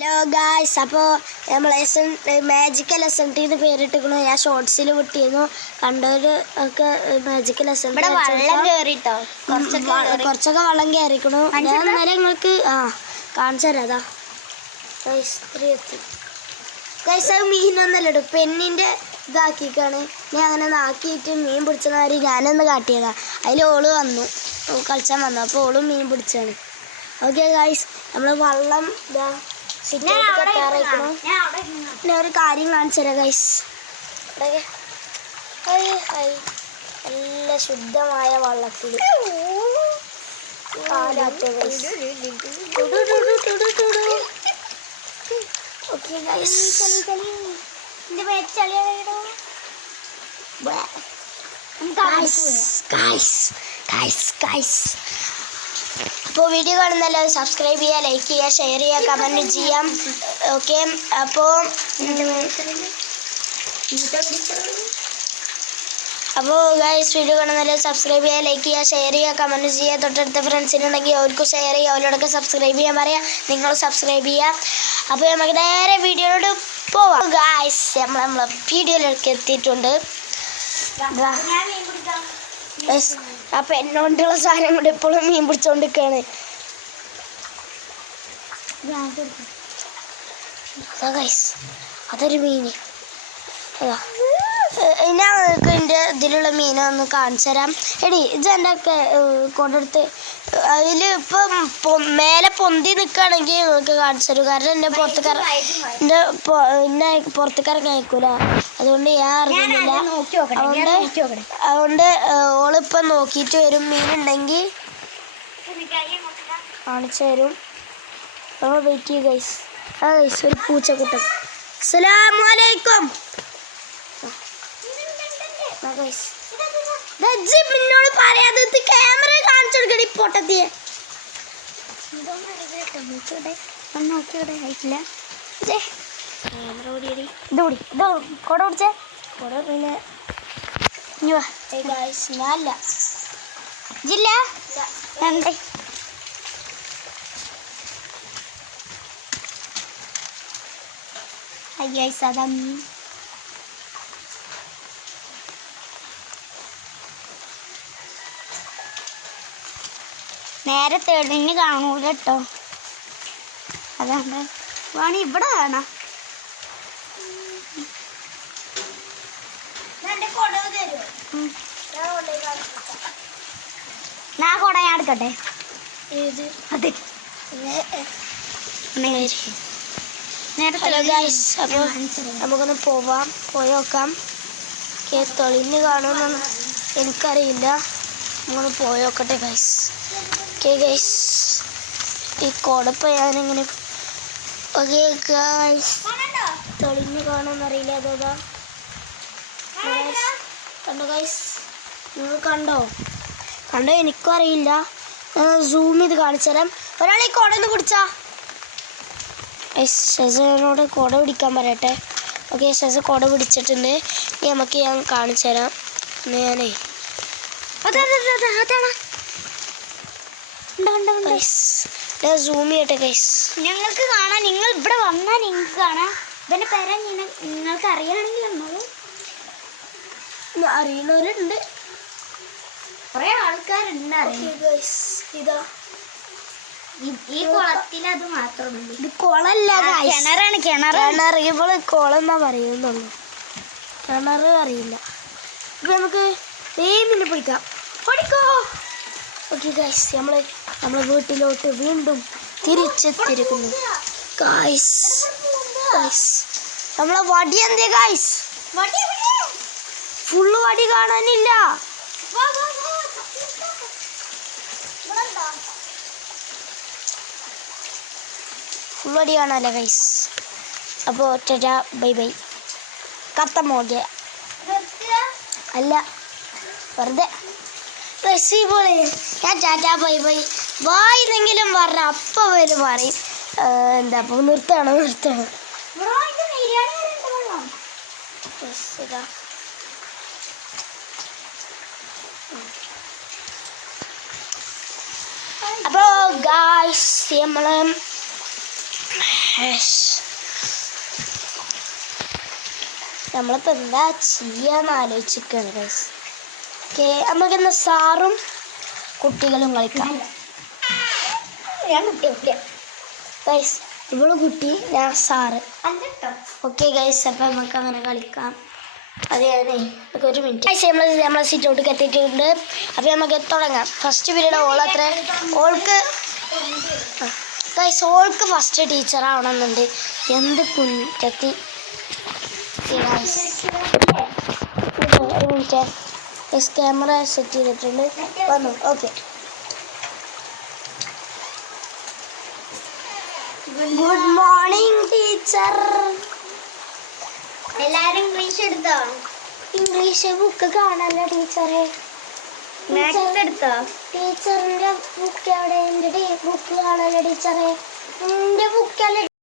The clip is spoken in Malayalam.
ഹലോ ഗായ്സ്, അപ്പോൾ നമ്മൾ മാജിക്കൽ SMT എന്ന് പേരിട്ടിരിക്കുന്നു. ഞാൻ ഷോർട്സിൽ വിട്ടിരുന്നു. കണ്ടവർ ഒക്കെ മാജിക്കൽ SMT കുറച്ചൊക്കെ വെള്ളം കയറിക്കണു. എന്നാലും നിങ്ങൾക്ക് കാണിച്ചു തരാം. അതാ ഗൈസ്, അത് മീനൊന്നല്ല ഇടും, പെണ്ണിൻ്റെ ഇതാക്കിക്കാണ്. ഞാൻ അങ്ങനെ ആക്കിയിട്ട് മീൻ പിടിച്ച മാതിരി ഞാനൊന്ന് കാട്ടിയതാണ്. അതിൽ ഓള് വന്നു, കളിച്ചാൻ വന്നു. അപ്പോൾ ഓളും മീൻ പിടിച്ചാണ്. ഓക്കെ ഗൈസ്, നമ്മൾ വെള്ളം ഇതാ കെട്ടാറായിക്കണു. പിന്നെ ഒരു കാര്യം കാണിച്ചു തരാം ഗൈസ്. നല്ല ശുദ്ധമായ വെള്ളത്തിൽ ഓക്കെ ഗൈസ്, അപ്പോൾ വീഡിയോ കാണുന്നല്ലോ സബ്സ്ക്രൈബ് ചെയ്യുക, ലൈക്ക് ചെയ്യുക, ഷെയർ ചെയ്യുക, കമൻറ്റ് ചെയ്യാം. ഓക്കെ, അപ്പോൾ ഗൈസ് വീഡിയോ കാണുന്നല്ലോ സബ്സ്ക്രൈബ് ചെയ്യുക, ലൈക്ക് ചെയ്യുക, ഷെയർ ചെയ്യുക, കമൻറ്റ് ചെയ്യുക. തൊട്ടടുത്ത ഫ്രണ്ട്സിനുണ്ടെങ്കിൽ അവർക്കും ഷെയർ ചെയ്യുക, അവരോടൊക്കെ സബ്സ്ക്രൈബ് ചെയ്യാൻ പറയാം. നിങ്ങൾ സബ്സ്ക്രൈബ് ചെയ്യുക. അപ്പോൾ നമുക്ക് നേരെ വീഡിയോയിലോട്ട് പോവാം. ഗൈസ്, നമ്മളെ വീഡിയോയിലേക്ക് എത്തിയിട്ടുണ്ട്. അപ്പം എന്നോണ്ടുള്ള സാധനം കൊണ്ട് എപ്പോഴും മീൻ പിടിച്ചോണ്ടിരിക്കുകയാണ്. അതൊരു മീന്. ഞാൻ എൻ്റെ ഇതിലുള്ള മീനെ ഒന്ന് കാണിച്ചു തരാം. എടി ഇതെൻ്റെ കൊണ്ടെടുത്ത് അതിൽ ഇപ്പം മേലെ പൊന്തി നിൽക്കുകയാണെങ്കിൽ നിങ്ങൾക്ക് കാണിച്ചു തരും. കാരണം എൻ്റെ പുറത്തേക്കിറങ്ങി അയക്കൂല, അതുകൊണ്ട് ഞാൻ അറിയുന്നില്ല. അതുകൊണ്ട് ഓളിപ്പം നോക്കിയിട്ട് വരും. മീനുണ്ടെങ്കിൽ കാണിച്ചു തരും. അപ്പോൾ വെയിറ്റ് ചെയ്യും ഗൈസ്. ഗൈസ്, ഒരു പൂച്ചക്കുട്ടൻ. അസ്സലാമലൈക്കും. പിന്നോട് പറയാതെ ക്യാമറ കാണിച്ചു കൊടുക്കണ പൊട്ടത്തിയെ. ആയിട്ടില്ല. ക്യാമറ ഓടിയടി. ഇത് കൊട പിടിച്ചേ. കൊട പിന്നെ ഞാനല്ല ജില്ല എന്തേ അയ്യാ നേരെ തെളിഞ്ഞ് കാണൂല കേട്ടോ. അതാണ് വേണി ഇവിടെ കാണാം. ഞാൻ കൊട ഞാൻ എടുക്കട്ടെ. അതെ, അപ്പോൾ നമുക്കൊന്ന് പോയി നോക്കാം. തെളിഞ്ഞ് കാണുമെന്നൊന്നും എനിക്കറിയില്ല. നമ്മളൊന്ന് പോയി നോക്കട്ടെ ഗൈസ്. ഓക്കെ ഗൈസ്, ഈ കൊടപ്പം ഞാനിങ്ങനെ ഓക്കെ ഗൈസ് തെളിഞ്ഞ് കാണുമെന്നറിയില്ല. അതാ കണ്ടോ ഗൈസ്, നിങ്ങൾ കണ്ടോ എനിക്കും അറിയില്ല. സൂം ചെയ്ത് കാണിച്ചു തരാം. ഒരാൾ ഈ കുട ഒന്ന് പിടിച്ചാ. ഷെസനോട് കുട പിടിക്കാൻ പറയട്ടെ. ഓക്കെ, ഷെസ കുട പിടിച്ചിട്ടുണ്ട്. നമുക്ക് ഞാൻ കാണിച്ചു തരാം. ഞാനേ സൂം ചെയ്യട്ടെ ഗൈസ്. ഞങ്ങൾക്ക് കാണാം. നിങ്ങൾ ഇവിടെ വന്നാൽ നിങ്ങൾക്ക് കാണാം. ഇവന്റെ പേര നിങ്ങൾക്ക് അറിയണമെങ്കിൽ അറിയണവരുണ്ട്, കുറെ ആൾക്കാരുണ്ട്. ഇതാ ഈ കുളത്തിൽ അത് മാത്രമേ. ഇത് കുളമല്ല, കിണറാണ്. കിണർ ഇപ്പോൾ കുളം എന്നാ പറയുന്നുള്ളൂ, കിണർ അറിയില്ല. ഇപ്പൊ നമുക്ക് മീനെ പിടിക്കാം. പഠിക്കോ. ഓക്കെ ഗൈസ്, നമ്മളെ വീട്ടിലോട്ട് വീണ്ടും തിരിച്ചെത്തിയിരിക്കുന്നു ഗൈസ്. നമ്മളെ വടി എന്തേ ഗൈസ്? ഫുള്ള് വടി കാണാനില്ല. ഫുൾ വടി കാണാനല്ല ഗൈസ്. അപ്പോൾ ടാറ്റാ ബൈ ബൈ. കത്തമോഗ അല്ല, വെറുതെ പോലെ ഞാൻ ടാറ്റാ ബൈ ബൈ വായിന്നെങ്കിലും പറഞ്ഞ അപ്പം വരും പറയും. എന്താ അപ്പോൾ നിർത്തണം. അപ്പോൾ ഗായ്സ്, നമ്മൾ നമ്മളിപ്പോൾ എന്താ ചെയ്യാന്ന് ആലോചിച്ചിരിക്കുകയാണ് ഗൈസ്. ഓക്കെ, നമുക്കെന്നാ സാറും കുട്ടികളും കളിക്കാം. ഞാൻ കുട്ടിയ ഗൈസ് ഇവള് കുട്ടി, ഞാൻ സാറ്. അല്ലോ. ഓക്കെ ഗൈസ്, അപ്പം നമുക്ക് അങ്ങനെ കളിക്കാം. അതെ അതെ, നമുക്ക് ഒരു മിനിറ്റ് ഗൈസ്. നമ്മളെ സീറ്റോട്ട് എത്തിയിട്ടുണ്ട്. അപ്പം നമുക്ക് തുടങ്ങാം. ഫസ്റ്റ് പീരീഡ് ഓൾക്ക് ഗൈസ് ഓൾക്ക് ഫസ്റ്റ് ടീച്ചർ ആവണമെന്നുണ്ട്. എന്ത് കുറ്റത്തി. ഒരു മിനിറ്റ് ഗൈസ്, ക്യാമറ സെറ്റ് ചെയ്തിട്ടുണ്ട്. വന്നു. Okay, good morning teacher. എല്ലാരും ഇംഗ്ലീഷ് എടുത്തോ? ഇംഗ്ലീഷ് ബുക്ക് കാണാനല്ലോ ടീച്ചറെ. മാത്സ് എടുത്തോ? ടീച്ചറിന്റെ ബുക്ക് എവിടെ? എൻ്റെ ബുക്ക് കാണാനല്ലോ ടീച്ചറെ. എൻ്റെ ബുക്കല്ല